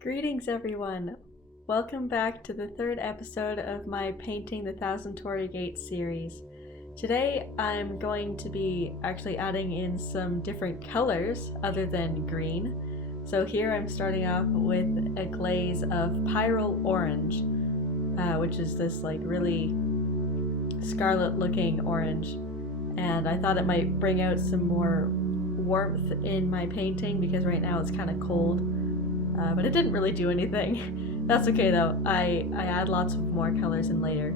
Greetings everyone! Welcome back to the third episode of my Painting the Thousand Torii Gates series. Today I'm going to be actually adding in some different colors other than green. So here I'm starting off with a glaze of Pyrrole Orange, which is this like really scarlet looking orange. And I thought it might bring out some more warmth in my painting because right now it's kind of cold. But it didn't really do anything. That's okay though, I add lots of more colors in later.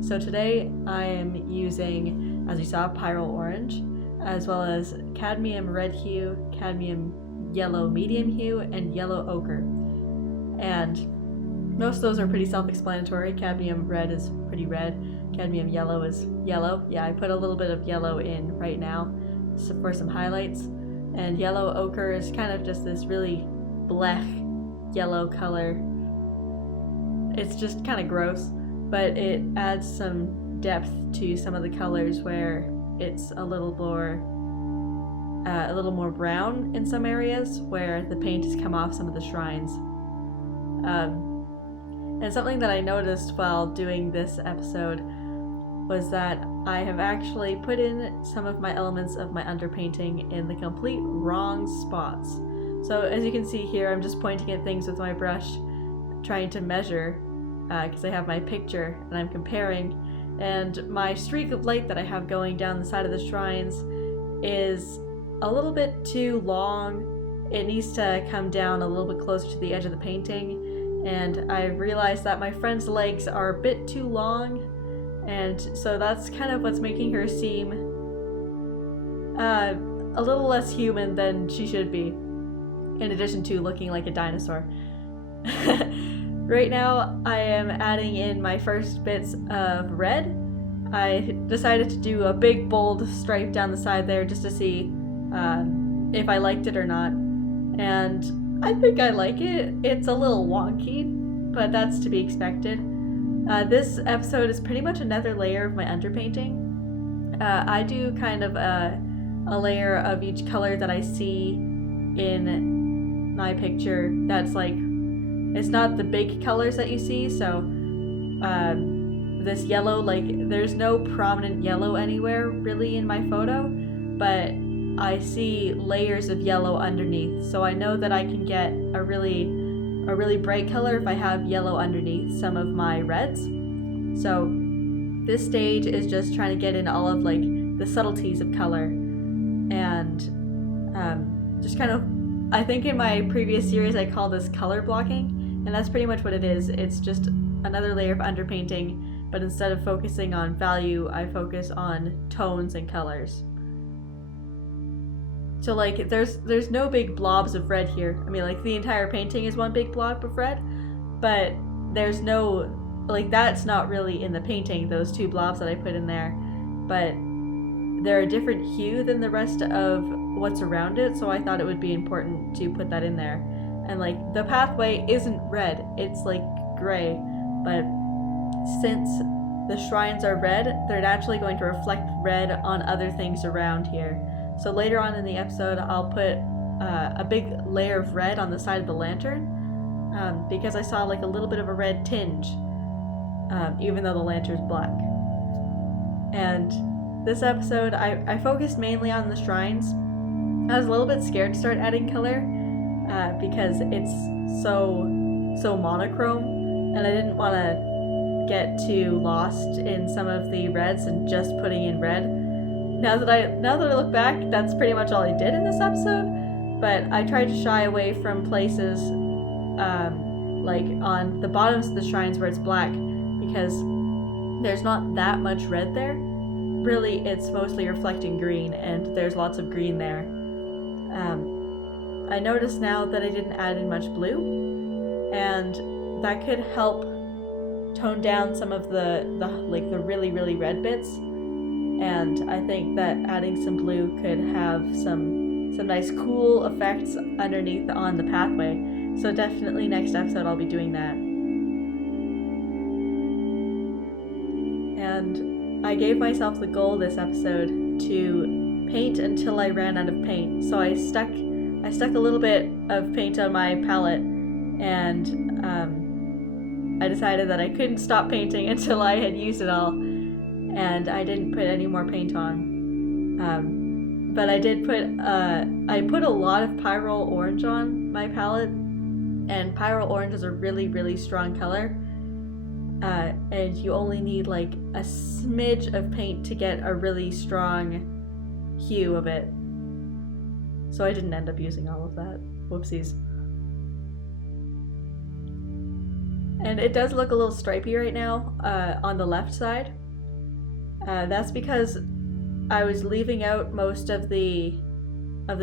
So today I am using, as you saw, Pyrrole Orange, as well as Cadmium Red Hue, Cadmium Yellow Medium Hue, and Yellow Ochre. And most of those are pretty self-explanatory. Cadmium Red is pretty red, Cadmium Yellow is yellow. Yeah, I put a little bit of yellow in right now for some highlights. And Yellow Ochre is kind of just this really black yellow color. It's just kind of gross, but it adds some depth to some of the colors where it's a little more brown in some areas where the paint has come off some of the shrines. And something that I noticed while doing this episode was that I have actually put in some of my elements of my underpainting in the complete wrong spots. So as you can see here, I'm just pointing at things with my brush, trying to measure, because I have my picture and I'm comparing, and my streak of light that I have going down the side of the shrines is a little bit too long. It needs to come down a little bit closer to the edge of the painting, and I've realized that my friend's legs are a bit too long, and so that's kind of what's making her seem a little less human than she should be, in addition to looking like a dinosaur. Right now I am adding in my first bits of red. I decided to do a big bold stripe down the side there just to see if I liked it or not, and I think I like it. It's a little wonky, but that's to be expected. This episode is pretty much another layer of my underpainting. I do kind of a layer of each color that I see in my picture that's like, it's not the big colors that you see, so this yellow, like there's no prominent yellow anywhere really in my photo, but I see layers of yellow underneath, so I know that I can get a really bright color if I have yellow underneath some of my reds. So this stage is just trying to get in all of like the subtleties of color, and just kind of, I think in my previous series I call this color blocking, and that's pretty much what it is. It's just another layer of underpainting, but instead of focusing on value, I focus on tones and colors. So like there's no big blobs of red here. I mean, like the entire painting is one big blob of red, but there's no, like that's not really in the painting, those two blobs that I put in there, but they're a different hue than the rest of what's around it, so I thought it would be important to put that in there. And like the pathway isn't red, it's like gray, but since the shrines are red, they're naturally going to reflect red on other things around here. So later on in the episode I'll put a big layer of red on the side of the lantern, because I saw like a little bit of a red tinge, even though the lantern's black. And this episode I focused mainly on the shrines. I was a little bit scared to start adding color because it's so monochrome, and I didn't want to get too lost in some of the reds and just putting in red. Now that I look back, that's pretty much all I did in this episode, but I tried to shy away from places like on the bottoms of the shrines where it's black, because there's not that much red there. Really, it's mostly reflecting green, and there's lots of green there. I noticed now that I didn't add in much blue, and that could help tone down some of the really red bits. And I think that adding some blue could have some nice cool effects underneath on the pathway. So definitely next episode I'll be doing that. And I gave myself the goal this episode to paint until I ran out of paint. So I stuck a little bit of paint on my palette and I decided that I couldn't stop painting until I had used it all, and I didn't put any more paint on. But I did put I put a lot of Pyrrole Orange on my palette, and Pyrrole Orange is a really, really strong color, and you only need like a smidge of paint to get a really strong hue of it. So I didn't end up using all of that. Whoopsies. And it does look a little stripy right now on the left side. That's because I was leaving out most of the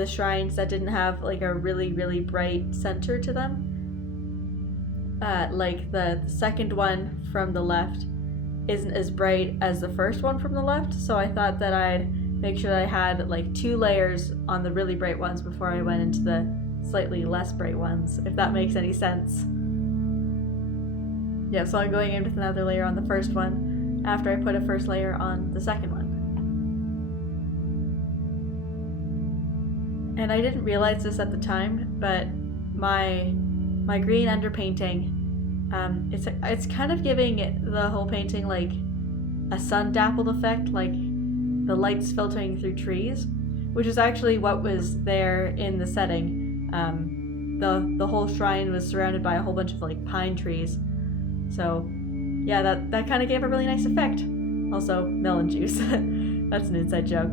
shrines that didn't have like a really, really bright center to them. Like the second one from the left isn't as bright as the first one from the left, so I thought that I'd make sure that I had like 2 layers on the really bright ones before I went into the slightly less bright ones, if that makes any sense. Yeah, so I'm going in with another layer on the first one after I put a first layer on the second one. And I didn't realize this at the time, but my green underpainting, it's kind of giving the whole painting like a sun dappled effect, like the lights filtering through trees, which is actually what was there in the setting. The whole shrine was surrounded by a whole bunch of like pine trees. So yeah, that kind of gave a really nice effect. Also, melon juice. That's an inside joke.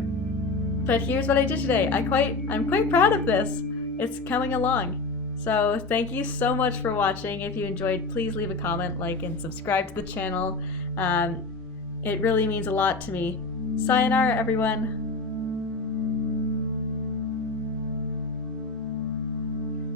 But here's what I did today. I'm quite proud of this. It's coming along. So thank you so much for watching. If you enjoyed, please leave a comment, like, and subscribe to the channel. It really means a lot to me. Sayonara, everyone.